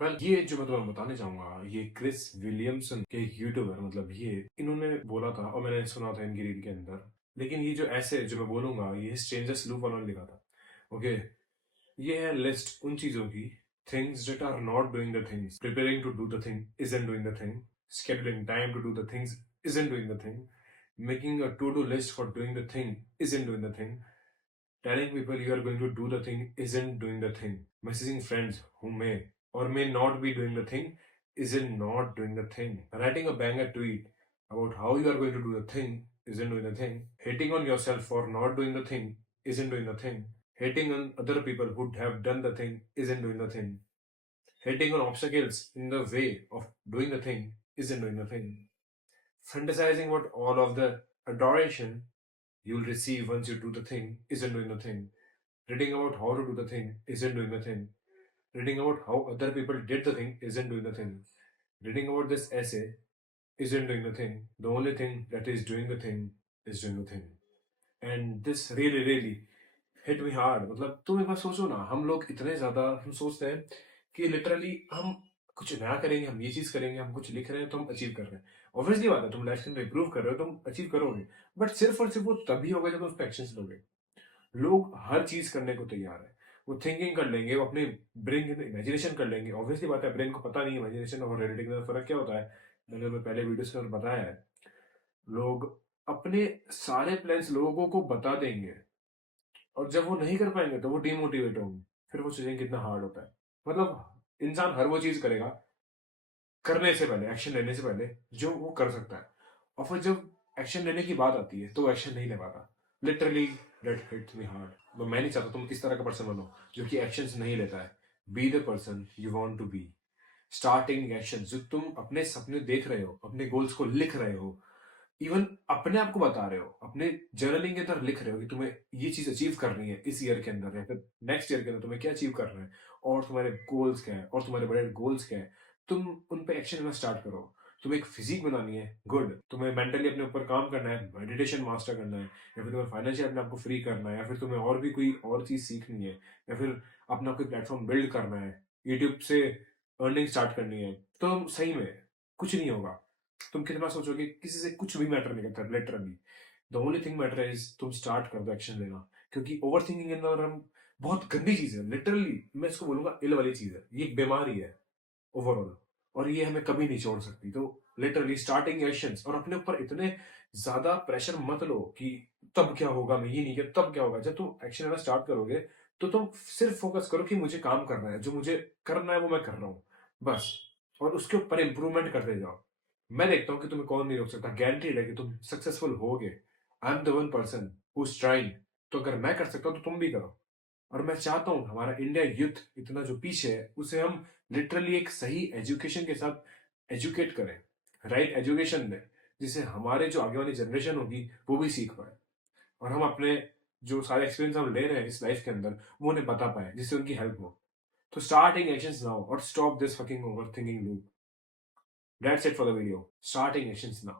Well ये जो मैं तुम्हें बताने चाहूंगा, ये क्रिस विलियमसन के एक यूट्यूबर, मतलब ये इन्होंने बोला था और मैंने सुना था इनकी रील के अंदर। लेकिन ये जो ऐसे जो मैं बोलूंगा, ये स्ट्रेंजर्स लूप उन्होंने लिखा था। ओके, ये है लिस्ट उन चीजों की। Things that are not doing the things, preparing to do the thing isn't doing the thing, scheduling time to do the things isn't doing the thing, making a to-do list for doing the thing isn't doing the thing, telling people you are going to do the thing isn't doing the thing. Messaging friends who may or may not be doing the thing isn't not doing the thing. Writing a banger tweet about how you are going to do the thing isn't doing the thing. Hating on yourself for not doing the thing isn't doing the thing. Hating on other people who have done the thing isn't doing the thing. Hating on obstacles in the way of doing the thing isn't doing the thing. Fantasizing about all of the adoration you'll receive once you do the thing isn't doing the thing. Reading about how to do the thing isn't doing the thing. Reading about how other people did the thing isn't doing the thing. Reading about this essay isn't doing the thing. The only thing that is doing the thing is doing the thing. And this really hit me hard. मतलब तुम एक बार सोचो ना, हम लोग इतने ज्यादा हम सोचते हैं कि लिटरली हम कुछ नया करेंगे, हम ये चीज करेंगे, हम कुछ लिख रहे हैं तो हम अचीव कर रहे हैं। ऑब्वियसली बात है, तुम लाइफ के अंदर इंप्रूव कर रहे हो, तुम अचीव करोगे। बट सिर्फ और सिर्फ वो तभी होगा जब तुम उस पर एक्शन लोगे। लोग हर चीज करने को तैयार है। वो थिंकिंग कर लेंगे, वो अपने ब्रेन के इमेजिनेशन कर लेंगे। ऑब्वियसली बात है, ब्रेन को पता नहीं है इमेजिनेशन और रियलिटी के अंदर फर्क क्या होता है। मैंने पहले वीडियोस के अंदर बताया है। लोग अपने सारे प्लान्स लोगों को बता देंगे और जब वो नहीं कर पाएंगे तो वो डिमोटिवेट होंगे। फिर वो सोचेंगे कितना हार्ड होता है। मतलब इंसान हर वो चीज करेगा करने से पहले, एक्शन लेने से पहले, जो वो कर सकता है। और फिर जब एक्शन लेने की बात आती है तो वो एक्शन नहीं ले पाता। Literally that hits me hard. मैं नहीं चाहता तुम किस तरह का पर्सन बनो जो कि एक्शंस नहीं लेता है। Be the person you want to be. Starting action, जो तुम अपने सपने देख रहे हो, अपने गोल्स को लिख रहे हो, इवन अपने आप को बता रहे हो, अपने जर्नलिंग के अंदर लिख रहे हो कि तुम्हें ये चीज अचीव करनी है इस ईयर के अंदर या फिर नेक्स्ट ईयर के अंदर तुम्हें क्या अचीव करना है और तुम्हारे गोल्स क्या है और तुम्हारे बड़े गोल्स क्या है। तुम उन पे एक्शन लेना स्टार्ट करो। तुम्हें एक फिजिक बनानी है, गुड। तुम्हें मेंटली अपने ऊपर काम करना है, मेडिटेशन मास्टर करना है, या फिर तुम्हें फाइनेंशियल अपने आप को फ्री करना है, या फिर तुम्हें और भी कोई और चीज सीखनी है, या फिर अपना कोई प्लेटफॉर्म बिल्ड करना है, यूट्यूब से अर्निंग स्टार्ट करनी है, तो सही में कुछ नहीं होगा। तुम कितना सोचोगे, किसी से कुछ भी मैटर नहीं करता literally. The only thing matter is तुम स्टार्ट कर दो एक्शन लेना। क्योंकि ओवर थिंकिंग के अंदर हम बहुत गंदी चीज है, लिटरली मैं इसको बोलूंगा इल वाली चीज है, ये एक बीमारी है ओवरऑल। और ये हमें कभी नहीं छोड़ सकती। तो लिटरली स्टार्टिंग एक्शंस, और अपने ऊपर इतने ज्यादा प्रेशर मत लो कि तब क्या होगा, मैं ये नहीं किया तब क्या होगा। जब तुम एक्शन लेना स्टार्ट करोगे तो तुम सिर्फ फोकस करो कि मुझे काम करना है, जो मुझे करना है वो मैं कर रहा हूँ बस। और उसके ऊपर इंप्रूवमेंट करते जाओ। मैं देखता हूँ कि तुम्हें कौन नहीं रोक सकता। गारंटीड है कि तुम सक्सेसफुल होगे। I am the one person who is trying. तो अगर मैं कर सकता हूँ तो तुम भी करो। और मैं चाहता हूँ हमारा इंडिया यूथ इतना जो पीछे है उसे हम लिटरली एक सही एजुकेशन के साथ एजुकेट करें, राइट एजुकेशन दें, जिससे हमारे जो आगे वाली जनरेशन होगी वो भी सीख पाए। और हम अपने जो सारे एक्सपीरियंस हम ले रहे हैं इस लाइफ के अंदर वो उन्हें बता पाए, जिससे उनकी हेल्प हो। तो स्टार्टिंग एक्शंस नाउ और stop this fucking over thinking loop. That's it for the video. Starting actions now.